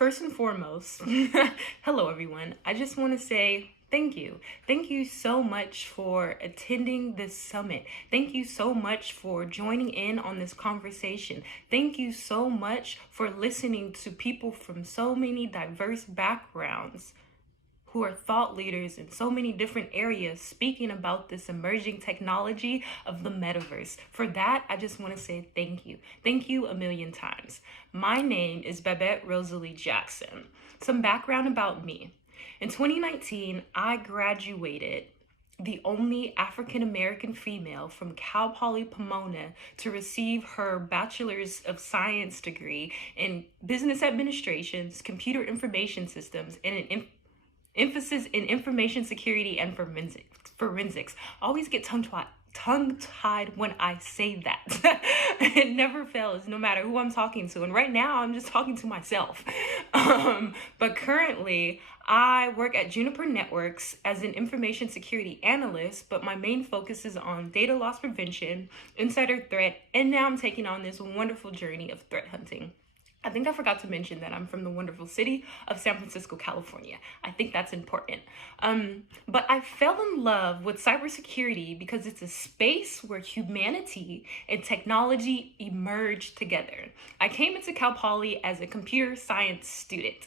First and foremost, hello everyone. I just want to say thank you. Thank you so much for attending this summit. Thank you so much for joining in on this conversation. Thank you so much for listening to people from so many diverse backgrounds who are thought leaders in so many different areas speaking about this emerging technology of the metaverse. For that, I just want to say thank you. Thank you a million times. My name is Babbette Rosalie Jackson. Some background about me. In 2019, I graduated the only African-American female from Cal Poly Pomona to receive her Bachelor's of Science degree in Business Administrations, Computer Information Systems, and an emphasis in information security and forensics. I always get tongue-tied when I say that. It never fails, no matter who I'm talking to. And right now, I'm just talking to myself. But currently, I work at Juniper Networks as an information security analyst, but my main focus is on data loss prevention, insider threat, and now I'm taking on this wonderful journey of threat hunting. I think I forgot to mention that I'm from the wonderful city of San Francisco, California. I think that's important. But I fell in love with cybersecurity because it's a space where humanity and technology emerge together. I came into Cal Poly as a computer science student.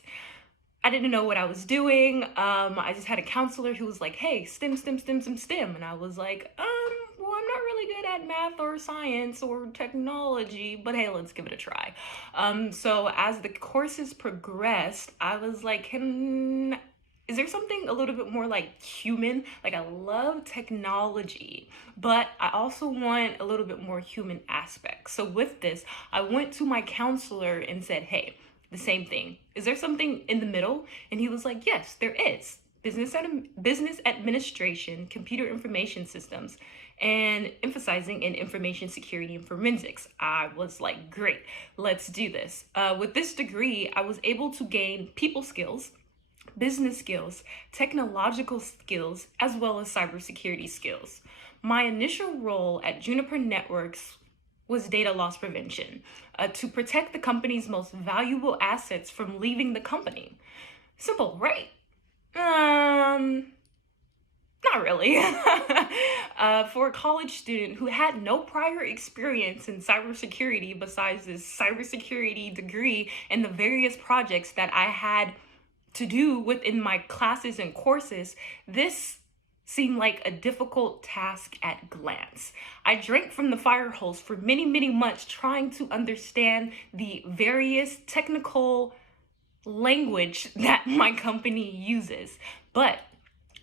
I didn't know what I was doing. I just had a counselor who was like, hey, STEM. And I was like, well, I'm not really good at math or science or technology, but hey, let's give it a try. So as the courses progressed, I was like, is there something a little bit more like human? Like, I love technology, but I also want a little bit more human aspects. So with this, I went to my counselor and said, hey, the same thing. Is there something in the middle? And he was like, yes, there is. Business administration, computer information systems, and emphasizing in information security and forensics. I was like, great, let's do this. With this degree, I was able to gain people skills, business skills, technological skills, as well as cybersecurity skills. My initial role at Juniper Networks was data loss prevention, to protect the company's most valuable assets from leaving the company. Simple, right? Not really. For a college student who had no prior experience in cybersecurity besides this cybersecurity degree and the various projects that I had to do within my classes and courses, this seemed like a difficult task at glance. I drank from the fire hose for many months trying to understand the various technical language that my company uses. But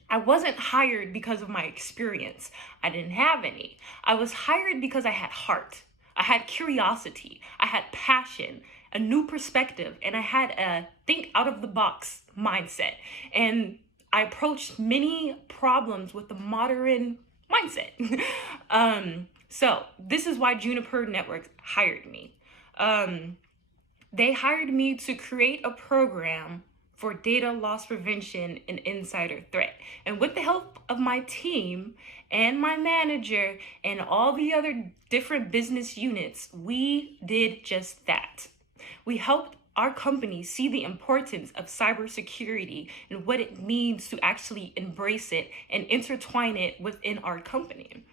I wasn't hired because of my experience. I didn't have any. I was hired because I had heart. I had curiosity. I had passion, a new perspective, and I had a think out of the box mindset. And I approached many problems with the modern mindset. So this is why Juniper Networks hired me. They hired me to create a program for data loss prevention and insider threat. And with the help of my team and my manager and all the other different business units, we did just that. We helped our company see the importance of cybersecurity and what it means to actually embrace it and intertwine it within our company.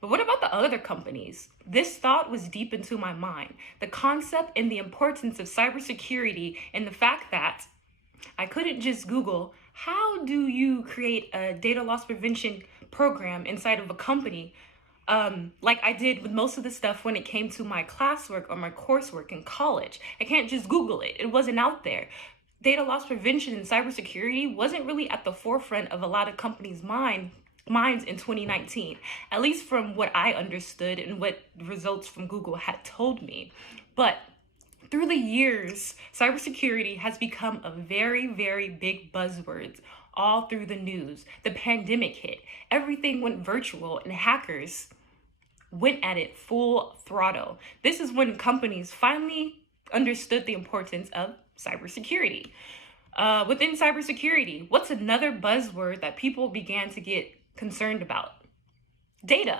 But what about the other companies? This thought was deep into my mind. The concept and the importance of cybersecurity and the fact that I couldn't just Google, how do you create a data loss prevention program inside of a company? Like I did with most of the stuff when it came to my classwork or my coursework in college. I can't just Google it. It wasn't out there. Data loss prevention and cybersecurity wasn't really at the forefront of a lot of companies' minds in 2019, at least from what I understood and what results from Google had told me. But through the years, cybersecurity has become a very big buzzword all through the news. The pandemic hit, everything went virtual, and hackers went at it full throttle. This is when companies finally understood the importance of cybersecurity. Within cybersecurity, what's another buzzword that people began to get concerned about? Data.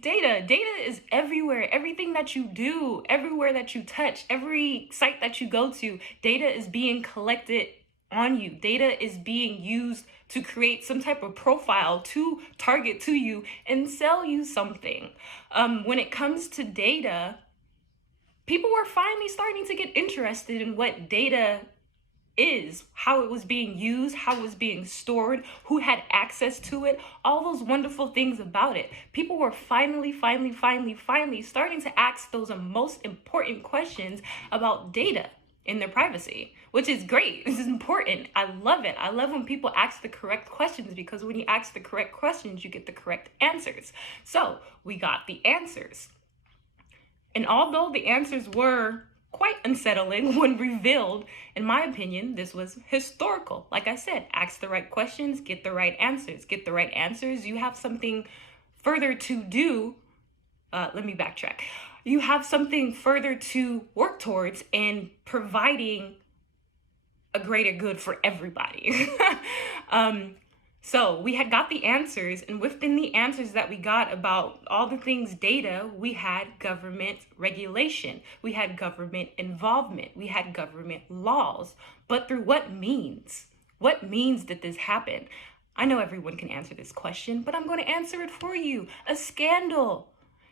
Data is everywhere. Everything that you do, everywhere that you touch, every site that you go to, data is being collected on you. Data is being used to create some type of profile to target to you and sell you something. When it comes to data, people were finally starting to get interested in what data is, how it was being used, how it was being stored, who had access to it, all those wonderful things about it. People were finally starting to ask those most important questions about data in their privacy, which is great. This is important. I love it. I love when people ask the correct questions, because when you ask the correct questions, you get the correct answers. So we got the answers. And although the answers were quite unsettling when revealed, in my opinion, this was historical. Like I said, ask the right questions, get the right answers. Get the right answers, you have something further to do. Let me backtrack. You have something further to work towards in providing a greater good for everybody. So we had got the answers, and within the answers that we got about all the things data, we had government regulation, we had government involvement, we had government laws. But through what means? What means did this happen? I know everyone can answer this question, but I'm going to answer it for you. A scandal.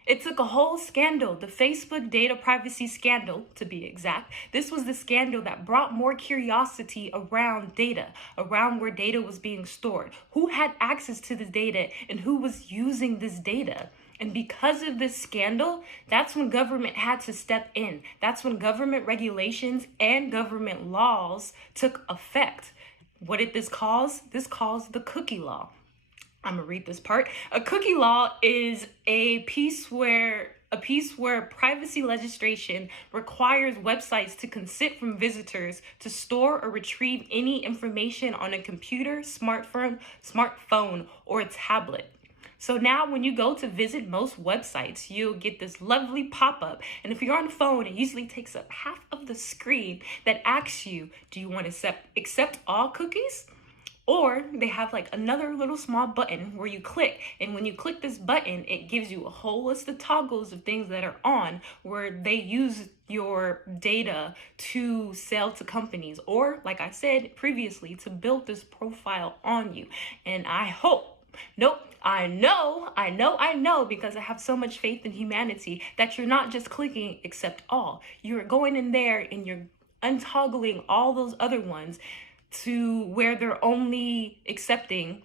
It took a whole scandal, the Facebook data privacy scandal, to be exact. This was the scandal that brought more curiosity around data, around where data was being stored, who had access to this data, and who was using this data. And because of this scandal, that's when government had to step in. That's when government regulations and government laws took effect. What did this cause? This caused the cookie law. I'm gonna read this part. A cookie law is a piece where privacy legislation requires websites to consent from visitors to store or retrieve any information on a computer, smartphone, or a tablet. So now when you go to visit most websites, you'll get this lovely pop-up. And if you're on the phone, it usually takes up half of the screen that asks you, do you want to accept all cookies? Or they have like another little small button where you click. And when you click this button, it gives you a whole list of toggles of things that are on where they use your data to sell to companies. Or like I said previously, to build this profile on you. And I know, because I have so much faith in humanity, that you're not just clicking accept all. You're going in there and you're untoggling all those other ones to where they're only accepting,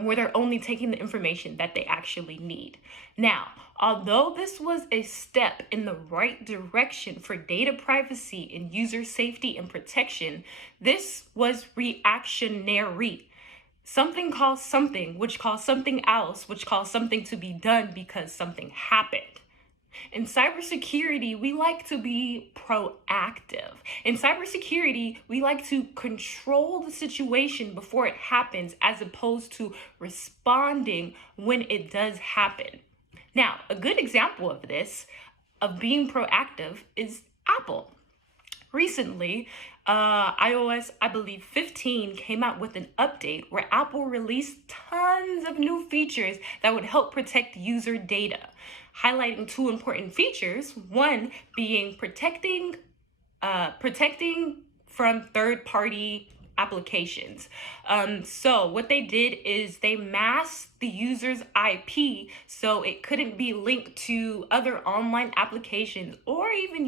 where they're only taking the information that they actually need. Now, although this was a step in the right direction for data privacy and user safety and protection, this was reactionary. Something caused something, which caused something else, which caused something to be done because something happened. In cybersecurity, we like to be proactive. In cybersecurity, we like to control the situation before it happens, as opposed to responding when it does happen. Now, a good example of this, of being proactive, is Apple. Recently, iOS, I believe 15, came out with an update where Apple released tons of new features that would help protect user data, highlighting two important features. One being protecting from third-party applications. So what they did is they masked the user's IP so it couldn't be linked to other online applications or even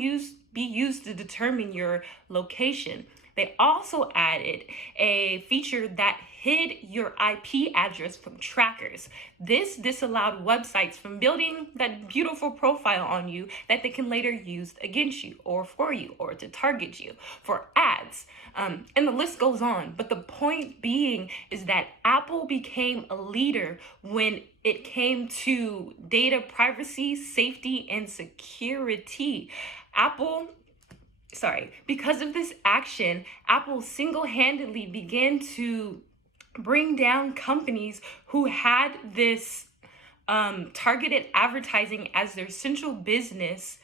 be used to determine your location. They also added a feature that hid your IP address from trackers. This disallowed websites from building that beautiful profile on you that they can later use against you or for you or to target you for ads. And the list goes on. But the point being is that Apple became a leader when it came to data privacy, safety, and security. Because of this action, Apple single-handedly began to bring down companies who had this targeted advertising as their central business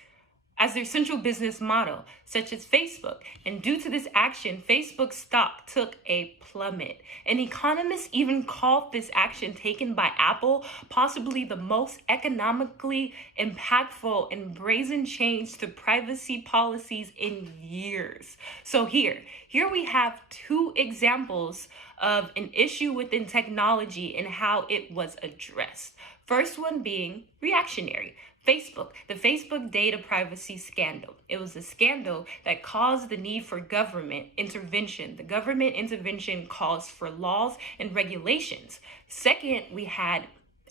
as their central business model, such as Facebook. And due to this action, Facebook's stock took a plummet. And economists even called this action taken by Apple possibly the most economically impactful and brazen change to privacy policies in years. So here we have two examples of an issue within technology and how it was addressed. First one being reactionary. Facebook, the Facebook data privacy scandal. It was a scandal that caused the need for government intervention. The government intervention calls for laws and regulations. Second, we had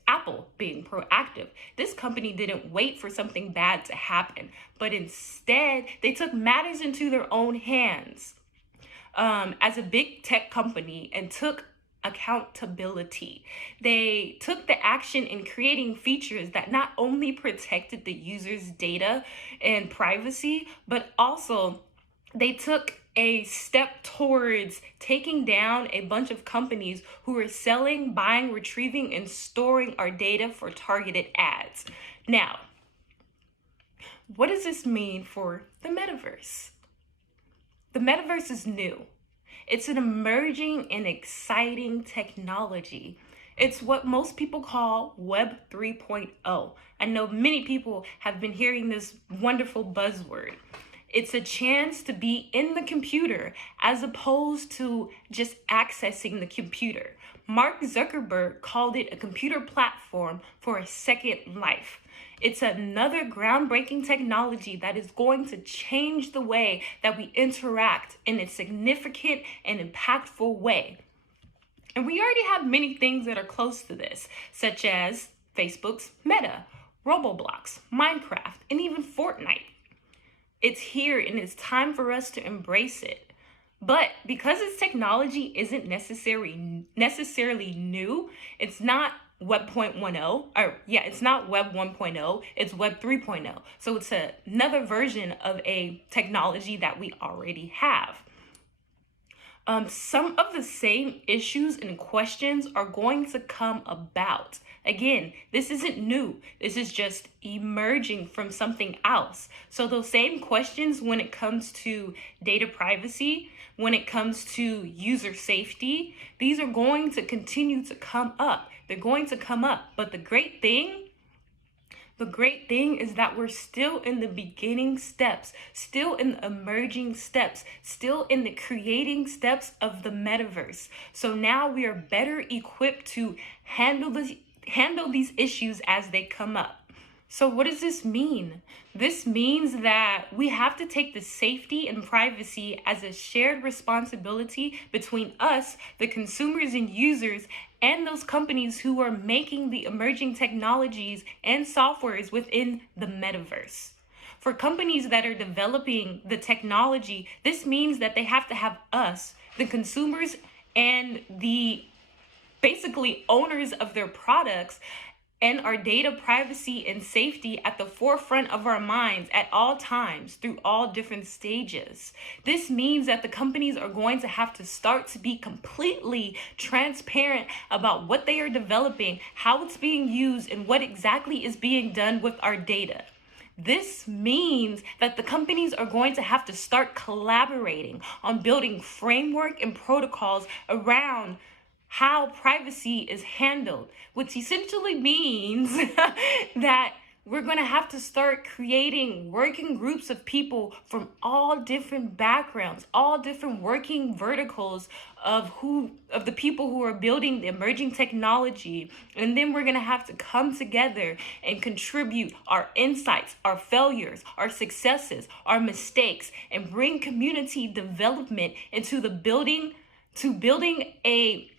Apple being proactive. This company didn't wait for something bad to happen, but instead they took matters into their own hands as a big tech company and took accountability. They took the action in creating features that not only protected the user's data and privacy, but also they took a step towards taking down a bunch of companies who were selling, buying, retrieving, and storing our data for targeted ads. Now, what does this mean for the metaverse? The metaverse is new. It's an emerging and exciting technology. It's what most people call Web 3.0. I know many people have been hearing this wonderful buzzword. It's a chance to be in the computer as opposed to just accessing the computer. Mark Zuckerberg called it a computer platform for a second life. It's another groundbreaking technology that is going to change the way that we interact in a significant and impactful way. And we already have many things that are close to this, such as Facebook's Meta, Roblox, Minecraft, and even Fortnite. It's here and it's time for us to embrace it. But because its technology isn't necessarily new, it's not Web 1.0, it's not Web 1.0, it's Web 3.0. So it's another version of a technology that we already have. Some of the same issues and questions are going to come about. Again, this isn't new. This is just emerging from something else. So those same questions when it comes to data privacy, when it comes to user safety, these are going to continue to come up. They're going to come up. But the great thing is that we're still in the beginning steps, still in the emerging steps, still in the creating steps of the metaverse. So now we are better equipped to handle these issues as they come up. So what does this mean? This means that we have to take the safety and privacy as a shared responsibility between us, the consumers and users, and those companies who are making the emerging technologies and softwares within the metaverse. For companies that are developing the technology, this means that they have to have us, the consumers, and the basically owners of their products and our data privacy and safety at the forefront of our minds at all times through all different stages. This means that the companies are going to have to start to be completely transparent about what they are developing, how it's being used, and what exactly is being done with our data. This means that the companies are going to have to start collaborating on building framework and protocols around how privacy is handled, which essentially means that we're going to have to start creating working groups of people from all different backgrounds, all different working verticals of the people who are building the emerging technology. And then we're going to have to come together and contribute our insights, our failures, our successes, our mistakes, and bring community development into the building a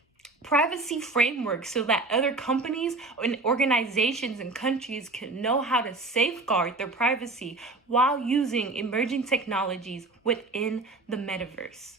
privacy framework so that other companies and organizations and countries can know how to safeguard their privacy while using emerging technologies within the metaverse.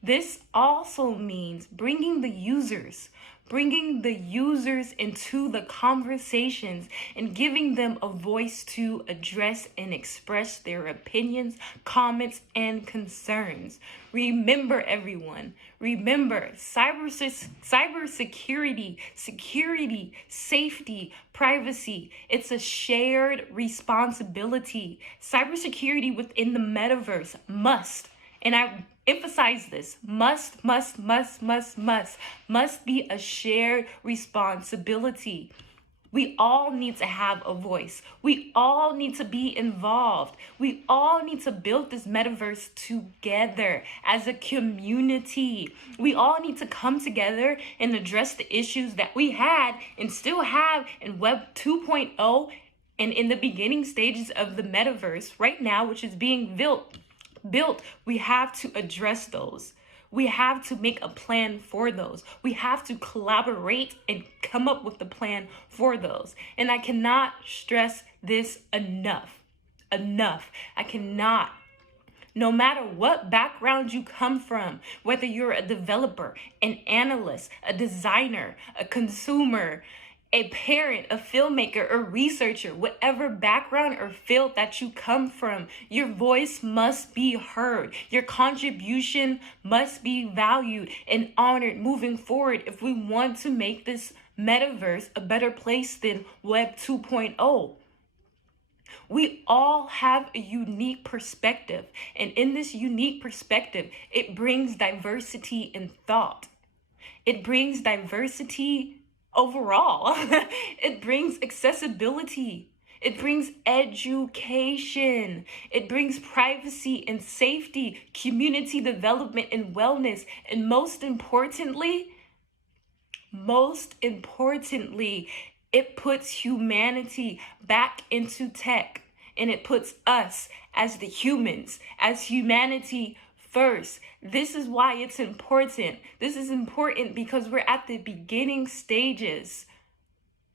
This also means bringing the users, bringing the users into the conversations and giving them a voice to address and express their opinions, comments, and concerns. Remember, everyone, remember, cybersecurity, security, safety, privacy, it's a shared responsibility. Cybersecurity within the metaverse must, and I emphasize this, must be a shared responsibility. We all need to have a voice. We all need to be involved. We all need to build this metaverse together as a community. We all need to come together and address the issues that we had and still have in Web 2.0 and in the beginning stages of the metaverse right now, which is being built. We have to address those. We have to make a plan for those. We have to collaborate and come up with a plan for those. And I cannot stress this enough. I cannot. No matter what background you come from, whether you're a developer, an analyst, a designer, a consumer, a parent, a filmmaker, a researcher, whatever background or field that you come from, your voice must be heard. Your contribution must be valued and honored moving forward if we want to make this metaverse a better place than Web 2.0. We all have a unique perspective, and in this unique perspective, it brings diversity in thought. It brings diversity overall. It brings accessibility. It brings education. It brings privacy and safety, community development and wellness. And most importantly, it puts humanity back into tech. And it puts us as the humans, as humanity first. This is why it's important. This is important because we're at the beginning stages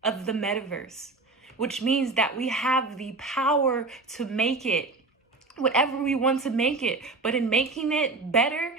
of the metaverse, which means that we have the power to make it whatever we want to make it. But in making it better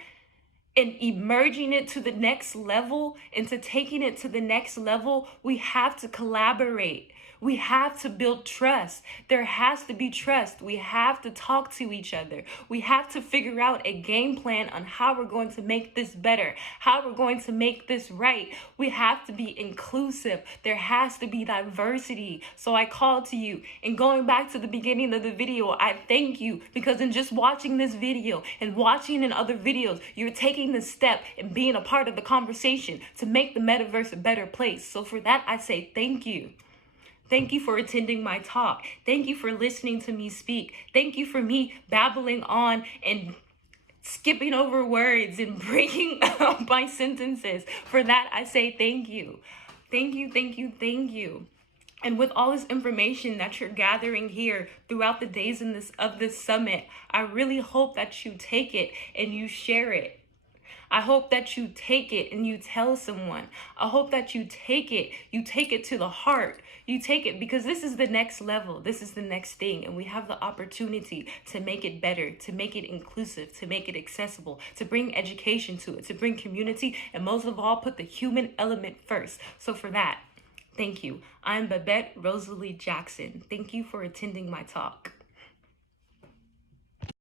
and emerging it to the next level and to taking it to the next level, we have to collaborate. We have to build trust. There has to be trust. We have to talk to each other. We have to figure out a game plan on how we're going to make this better, how we're going to make this right. We have to be inclusive. There has to be diversity. So I call to you. And going back to the beginning of the video, I thank you because in just watching this video and watching in other videos, you're taking the step and being a part of the conversation to make the metaverse a better place. So for that, I say thank you. Thank you for attending my talk. Thank you for listening to me speak. Thank you for me babbling on and skipping over words and breaking up my sentences. For that, I say thank you. Thank you. And with all this information that you're gathering here throughout the days of this summit, I really hope that you take it and you share it. I hope that you take it and you tell someone. I hope that you take it to the heart. You take it because this is the next level. This is the next thing. And we have the opportunity to make it better, to make it inclusive, to make it accessible, to bring education to it, to bring community, and most of all, put the human element first. So for that, thank you. I'm Babbette Rosalie Jackson. Thank you for attending my talk.